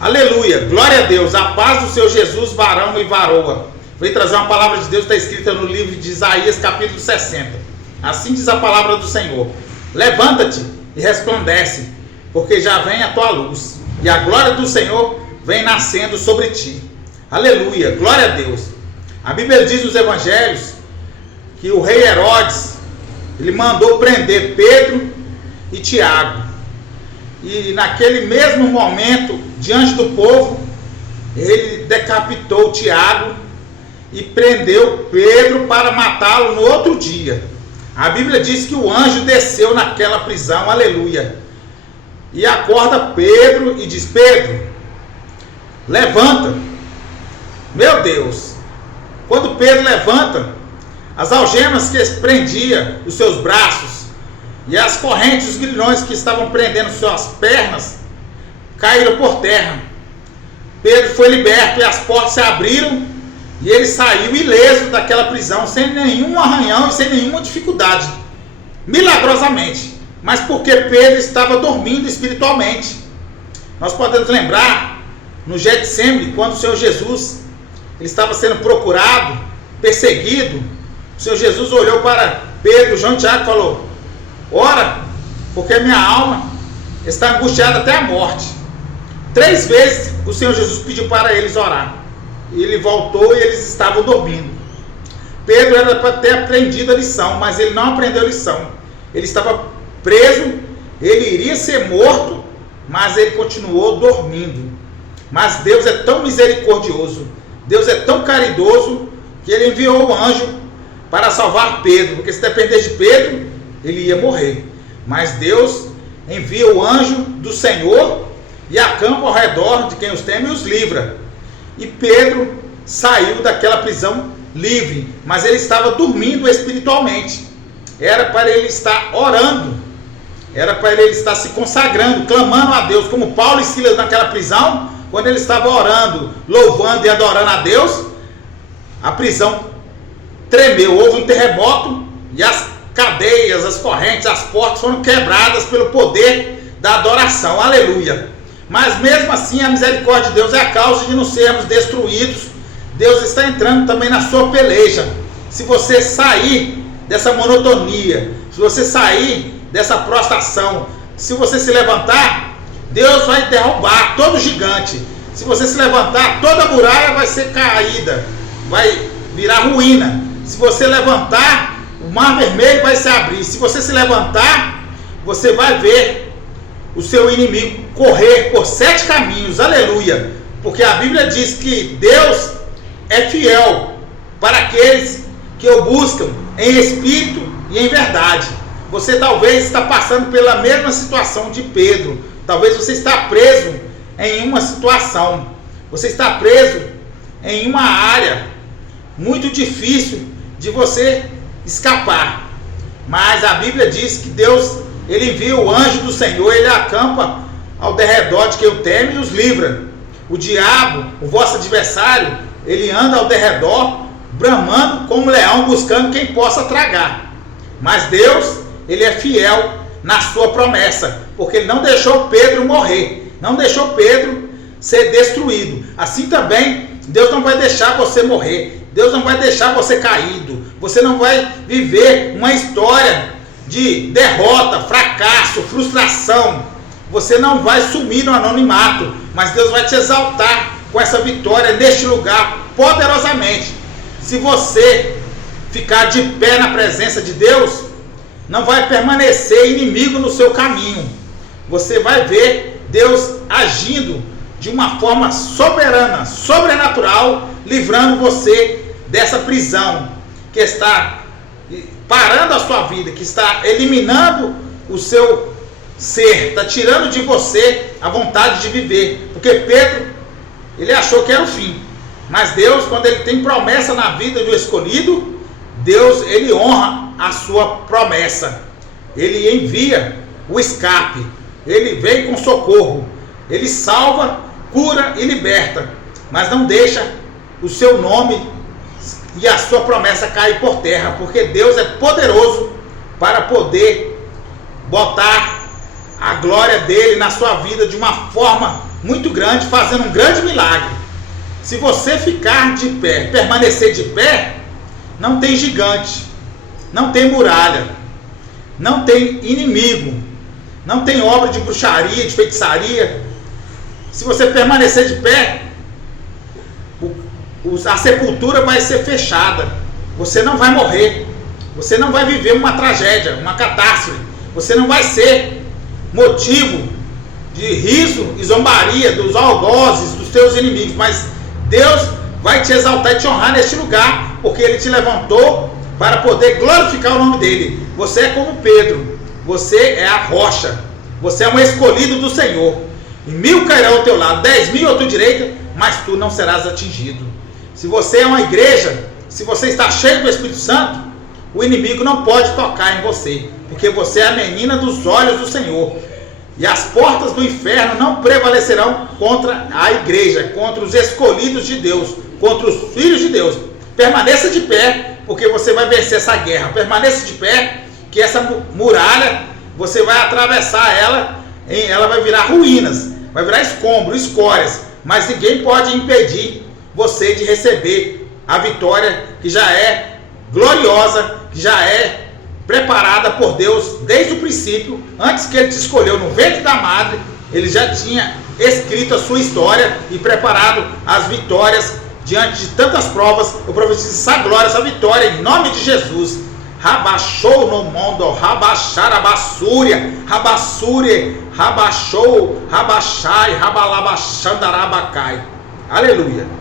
Aleluia, glória a Deus, a paz do seu Jesus, varão e varoa. Vou trazer uma palavra de Deus, está escrita no livro de Isaías, capítulo 60. Assim diz a palavra do Senhor: levanta-te e resplandece, porque já vem a tua luz, e a glória do Senhor vem nascendo sobre ti. Aleluia, glória a Deus. A Bíblia diz nos evangelhos que o rei Herodes, ele mandou prender Pedro e Tiago. E naquele mesmo momento, diante do povo, ele decapitou Tiago e prendeu Pedro para matá-lo no outro dia. A Bíblia diz que o anjo desceu naquela prisão, aleluia, e acorda Pedro e diz: Pedro, levanta. Meu Deus, quando Pedro levanta, as algemas que prendia os seus braços e as correntes, os grilhões que estavam prendendo suas pernas, caíram por terra. Pedro foi liberto e as portas se abriram e ele saiu ileso daquela prisão, sem nenhum arranhão e sem nenhuma dificuldade, milagrosamente. Mas porque Pedro estava dormindo espiritualmente. Nós podemos lembrar no Getsemane, quando o Senhor Jesus ele estava sendo procurado, perseguido. O Senhor Jesus olhou para Pedro, João e Tiago e falou: ora, porque a minha alma está angustiada até a morte. 3 vezes o Senhor Jesus pediu para eles orar. Ele voltou e eles estavam dormindo. Pedro era para ter aprendido a lição, mas ele não aprendeu a lição. Ele estava preso, ele iria ser morto, mas ele continuou dormindo. Mas Deus é tão misericordioso, Deus é tão caridoso, que ele enviou o anjo para salvar Pedro, porque se dependesse de Pedro, ele ia morrer. Mas Deus envia o anjo do Senhor e acampa ao redor de quem os teme e os livra. E Pedro saiu daquela prisão livre, mas ele estava dormindo espiritualmente. Era para ele estar orando, era para ele estar se consagrando, clamando a Deus, como Paulo e Silas naquela prisão, quando ele estava orando, louvando e adorando a Deus, a prisão tremeu, houve um terremoto e as cadeias, as correntes, as portas foram quebradas pelo poder da adoração, aleluia. Mas mesmo assim a misericórdia de Deus é a causa de não sermos destruídos. Deus está entrando também na sua peleja. Se você sair dessa monotonia, se você sair dessa prostração, se você se levantar, Deus vai derrubar todo gigante. Se você se levantar, toda muralha vai ser caída, vai virar ruína. Se você levantar, o mar vermelho vai se abrir. Se você se levantar, você vai ver o seu inimigo correr por 7 caminhos, aleluia. Porque a Bíblia diz que Deus é fiel para aqueles que o buscam em espírito e em verdade. Você talvez está passando pela mesma situação de Pedro. Talvez você está preso em uma situação. Você está preso em uma área muito difícil de você escapar. Mas a Bíblia diz que Deus, ele envia o anjo do Senhor, ele acampa ao derredor de quem o teme e os livra. O diabo, o vosso adversário, ele anda ao derredor, bramando como um leão, buscando quem possa tragar. Mas Deus, ele é fiel na sua promessa, porque ele não deixou Pedro morrer, não deixou Pedro ser destruído. Assim também, Deus não vai deixar você morrer, Deus não vai deixar você caído, você não vai viver uma história de derrota, fracasso, frustração. Você não vai sumir no anonimato, mas Deus vai te exaltar com essa vitória neste lugar poderosamente. Se você ficar de pé na presença de Deus, não vai permanecer inimigo no seu caminho. Você vai ver Deus agindo de uma forma soberana, sobrenatural, livrando você dessa prisão que está parando a sua vida, que está eliminando o seu ser, está tirando de você a vontade de viver. Porque Pedro, ele achou que era o fim. Mas Deus, quando ele tem promessa na vida do escolhido, Deus, ele honra a sua promessa. Ele envia o escape, ele vem com socorro, ele salva, cura e liberta, mas não deixa o seu nome e a sua promessa cair por terra, porque Deus é poderoso para poder botar a glória dele na sua vida de uma forma muito grande, fazendo um grande milagre. Se você ficar de pé, permanecer de pé, não tem gigante, não tem muralha, não tem inimigo, não tem obra de bruxaria, de feitiçaria. Se você permanecer de pé, a sepultura vai ser fechada. Você não vai morrer. Você não vai viver uma tragédia, uma catástrofe. Você não vai ser motivo de riso e zombaria dos algozes, dos teus inimigos. Mas Deus vai te exaltar e te honrar neste lugar, porque Ele te levantou para poder glorificar o nome dEle. Você é como Pedro. Você é a rocha. Você é um escolhido do Senhor. E 1000 cairão ao teu lado, 10.000 à tua direita, mas tu não serás atingido. Se você é uma igreja, se você está cheio do Espírito Santo, o inimigo não pode tocar em você, porque você é a menina dos olhos do Senhor. E as portas do inferno não prevalecerão contra a igreja, contra os escolhidos de Deus, contra os filhos de Deus. Permaneça de pé, porque você vai vencer essa guerra. Permaneça de pé, que essa muralha, você vai atravessar ela, ela vai virar ruínas, vai virar escombro, escórias, mas ninguém pode impedir você de receber a vitória que já é gloriosa, que já é preparada por Deus desde o princípio. Antes que Ele te escolheu no ventre da madre, Ele já tinha escrito a sua história e preparado as vitórias diante de tantas provas. Eu profetizo essa glória, essa vitória em nome de Jesus. Rabachou no mundo, rabacharabassúria, rabassúria, rabachou, rabachai, rabalabachandarabacai. Aleluia.